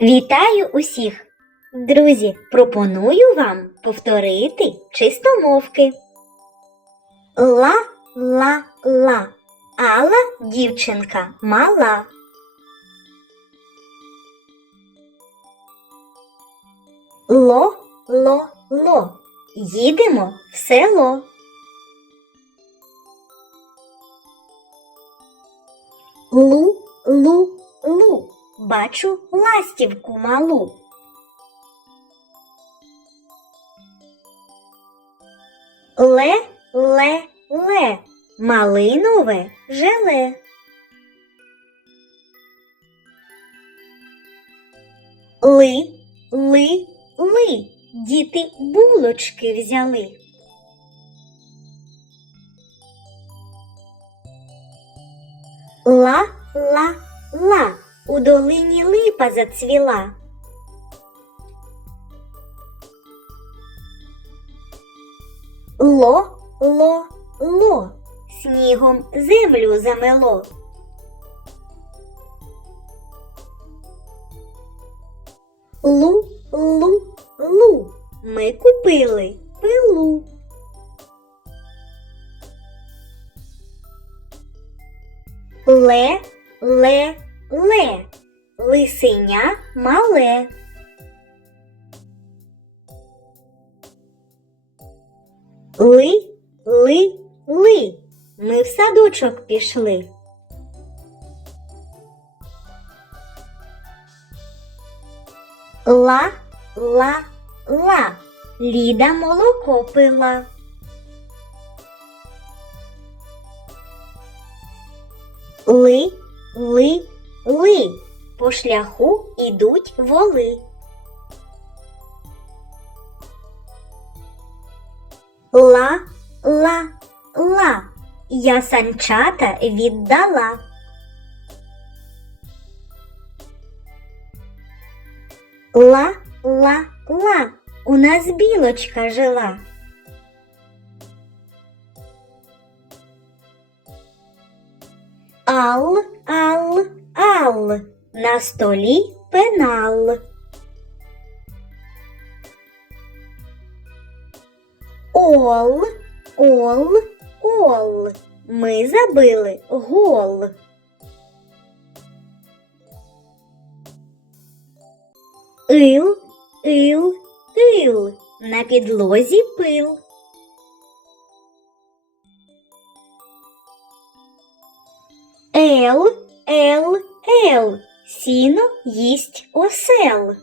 Вітаю усіх! Друзі, пропоную вам повторити чистомовки. Ла-ла-ла. Алла дівчинка мала. Ло-ло-ло. Їдемо в село. Лу-лу-лу. Бачу ластівку малу. Ле-ле-ле. Малинове желе. Ли-ли-ли. Діти булочки взяли. Ла-ла-ла. У долині липа зацвіла. Ло-ло-ло. Снігом землю замело. Лу-лу-лу. Ми купили пилу. Ле-ле-ле. Лисеня мале. Ли-ли-ли. Ми в садочок пішли. Ла-ла-ла. Ліда молоко пила. Ли-ли-ли. По шляху ідуть воли. Ла-ла-ла. Я санчата віддала. Ла-ла-ла. У нас білочка жила. Ал, ал, ал. На столі пенал. Ол, ол, ол. Ми забили гол. Ил, ил, ил. На підлозі пил. Ел, ел, ел. Сіно їсть осел.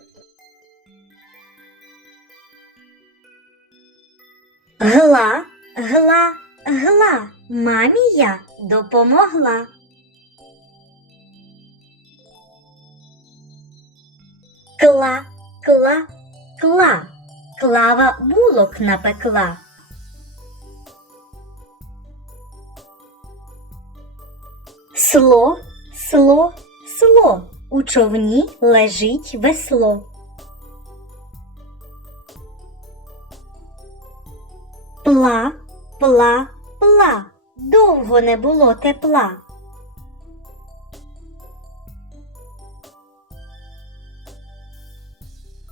Гла, гла, гла. Мамі я допомогла. Кла, кла, кла. Клава булок напекла. Сло, сло, сло. У човні лежить весло. Пла, пла, пла. Довго не було тепла.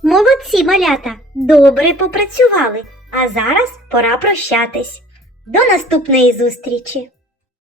Молодці, малята, добре попрацювали. А зараз пора прощатись. До наступної зустрічі!